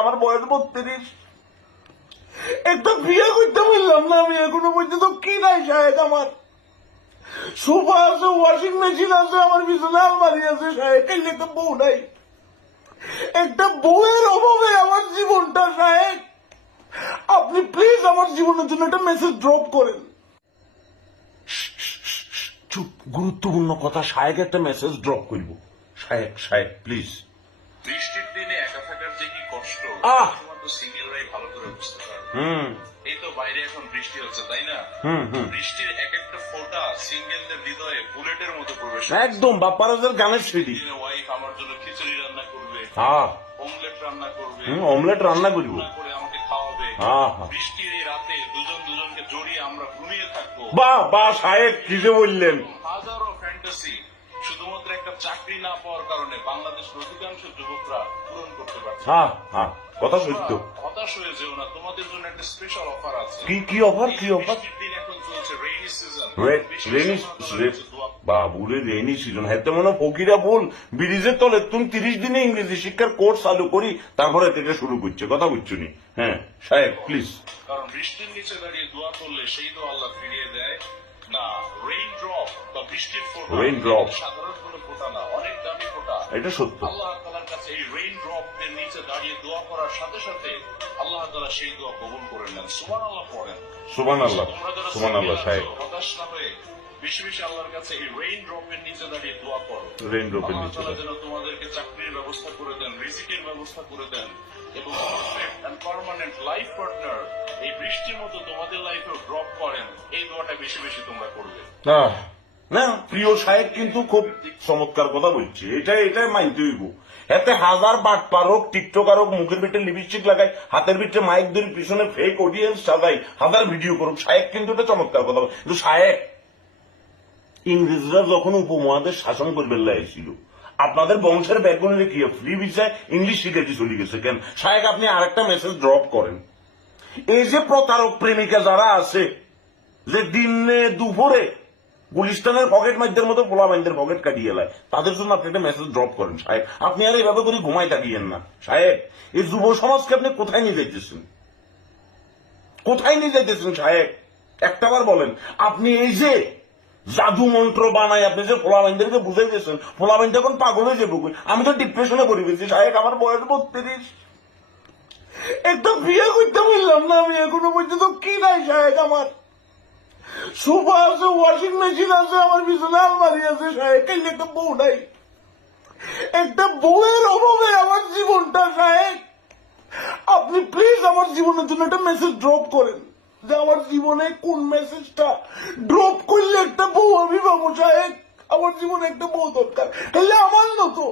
আমার বয়স বত্রিশ। একটা বিয়ে করতে পারলাম না আমি, এখনও পর্যন্ত কি নাই সাহেব আমার। সোফা আছে ওয়াশিং মেশিন আছে, আমার পিছনে আলমারি আছে সাহেব এলে তো বউ নাই। একটা বউয়ের অভাবে আমার জীবনটা সাহেব আপনি প্লিজ আমার জীবনের জন্য একটা মেসেজ ড্রপ করেন। চুপ, গুরুত্বপূর্ণ কথা সাহেব একটা মেসেজ ড্রপ করব। সাহেব সাহেব প্লিজ বৃষ্টির দিনে থাকার যে কি কষ্ট আহ! শুধুমাত্র সিঙ্গেলরাই ভালো করে বুঝতে পারবে। এই তো বাইরে এখন বৃষ্টি হচ্ছে তাই না। বৃষ্টির এক একটা ফোঁটা সিঙ্গেলদের হৃদয়ে বুলেটের মতো প্রবেশ একদম বাপ্পারাজের গানের সিডি। ওয়াইফ আমার জন্য খিচুড়ি রান্না করবে হ্যাঁ অমলেট রান্না করবে অমলেট রান্না করব। করে আমাকে খাওয়াবে। বৃষ্টির এই রাতে দুজন দুজনকে জড়িয়ে আমরা ঘুমিয়ে থাকব। বাহ বাহ সাহেব কি যে বললেন। হাজারো ফ্যান্টাসি চাকরি না পাওয়ার কারণে বাংলাদেশের অধিকাংশ যুবকরা পূরণ করতে পারছে হ্যাঁ হ্যাঁ কথা সত্য। হতাশ হয়ে যেও না তোমাদের জন্য একটা স্পেশাল অফার আছে। কি কি অফার কি অফার দিন এখন চলছে রেইনি সিজন রেনি বাবুরে রেনি সিজন হেতে মনে ফকিরা বল ব্রিজের তলে তুমি তিরিশ দিনে ইংরেজি শিক্ষার কোর্স চালু করি তারপরে থেকে শুরু করছে। কথা বুঝছ নি হ্যাঁ সাহেব প্লিজ কারণ বৃষ্টির নিচে দাঁড়িয়ে দোয়া করলে সেই তো আল্লাহ ফিরিয়ে দেয়। না রেইন বা বৃষ্টির ফোঁটা Raindrop। এটা সাধারণ কোনো ফোঁটা না অনেক দামি ফোঁটা। এটা সত্য। আল্লাহ কাছে এই এর নিচে দাঁড়িয়ে দোয়া করার সাথে সাথে আল্লাহ সেই দোয়া কবুল করে নেন। পড়েন। সাহেব। হতাশ না হয়ে বেশি বেশি আল্লাহর কাছে এই রেইন ড্রপের নিচে দাঁড়িয়ে দোয়া করো। Raindrop এর নিচে যেন তোমাদেরকে চাকরির ব্যবস্থা করে দেন রিজিকের ব্যবস্থা করে দেন এবং perfect and permanent life partner এই বৃষ্টির মতো তোমাদের লাইফেও ড্রপ করেন এই দোয়াটা বেশি বেশি তোমরা করবে। না। না প্রিয় সাহেব কিন্তু খুব চমৎকার কথা বলছে। এটা মানতে হইব। এতে হাজার বাট পারক টিকটকার হোক মুখের ভিতরে লিপস্টিক লাগাই হাতের ভিতরে মাইক ধরে পিছনে ফেক অডিয়েন্স সাজাই হাজার ভিডিও করুক। সাহেব কিন্তু এটা চমৎকার কথা বলে। কিন্তু সাহেব ইংরেজরা যখন উপমহাদেশ শাসন করবে লাইছিল আপনাদের বংশের ব্যাকগ্রাউন্ডে কি ফ্রি ভিসায় ইংলিশ শিখেছি চলে গেছে কেন? সাহেব আপনি আরেকটা মেসেজ ড্রপ করেন। এই যে প্রতারক প্রেমিকা যারা আছে, যে দিনে দুপুরে গুলিস্তানের পকেট মাইদের মতো পোলা মাইদের পকেট কাটিয়ে এলায় তাদের জন্য আপনি একটা মেসেজ ড্রপ করেন, সাহেব। আপনি আর এইভাবে করে ঘুমাই থাকিয়েন না, সাহেব। এই যুব সমাজকে আপনি কোথায় নিয়ে যাইতেছেন? কোথায় নিয়ে যাইতেছেন, সাহেব? একটাবার বলেন, আপনি এই যে জাদু মন্ত্র বানাই আপনি যে পোলা মাইদেরকে বুঝাই দিয়েছেন পোলা মাইন এখন পাগল হয়ে যাব আমি তো ডিপ্রেশনে পড়ে গেছি, সাহেব, আমার বয়স বত্রিশ। একটা বিয়ে করতে এখনও পর্যন্ত কি নাই সাহেব আমার? সোফা আছে ওয়াশিং মেশিন আছে, আমার পিছনে আলমারি আছে সাহেব কাইলে একটা বউ নাই। একটা বউয়ের অভাবে আমার জীবনটা সাহেব আপনি প্লিজ আমার জীবনের জন্য একটা মেসেজ ড্রপ করেন, যে আমার জীবনে কোন মেসেজটা ড্রপ করলে একটা বউ আমি পাবো সাহেব আমার জীবনে একটা বউ দরকার। তাহলে আমার মতো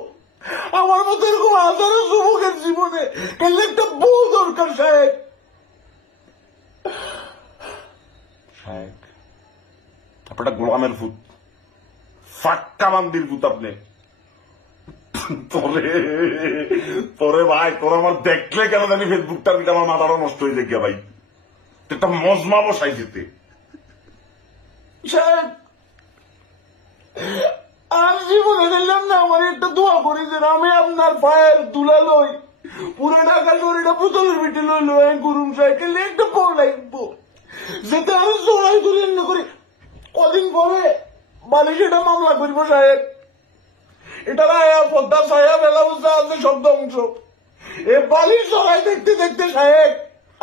আমার মতো এরকম হাজারো যুবকের জীবনে তাহলে একটা বউ দরকার সাহেব সাহেব আপনারা গোলামের ভূত। ফাক্কা মান্দির ভূত আপনি। তোরে তোরে ভাই, তোর আমার দেখলে কেন জানি ফেসবুকটার দিকে আমার মাথাটা নষ্ট হয়ে যায় ভাই। একটা মজমা বসাই যেতে আর জীবনে দেখলাম না, আমার একটা দোয়া করি যে আমি আপনার পায়ের তুলা লই, পুরো ঢাকা শরীরটা পুতলের ভিটে লই লই গুরুম সাইকেল একটা বড় লাগবো যেতে আমি জোড়াই ধরে করি। কদিন পরে বালিশ এটা মামলা করব, সাহেব। এটা রায়া পদ্মা সাহেব বুঝতে আছে শব্দ অংশ এ বালিশ জড়াই দেখতে দেখতে, সাহেব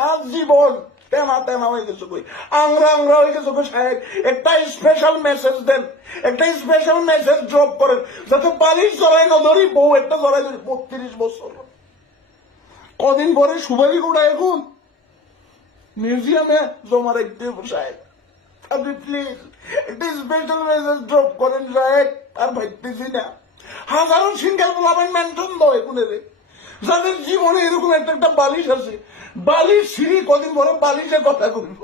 আজ জীবন তেনা তেনা হয়ে গেছে কই? আংরা আংরা হয়ে গেছে কই, সাহেব? একটা স্পেশাল মেসেজ দেন। একটা স্পেশাল মেসেজ ড্রপ করেন, যাতে বালিশ জড়াই না ধরি, বউ একটা জড়াই ধরি, বত্রিশ বছর। কদিন পরে সুবারি গোড়া এখন মিউজিয়ামে জমা রাখতে হবে, সাহেব। আপনি প্লিজ মেসেজ ড্রপ করেন সাহেব আর ভাবতেছি না। হাজারো সিঙ্গেল বলাবেন মেনশন এখানে রে। যাদের জীবনে এরকম একটা একটা বালিশ আছে, বালিশ সিঁড়ি কদিন পরে বালিশে কথা করব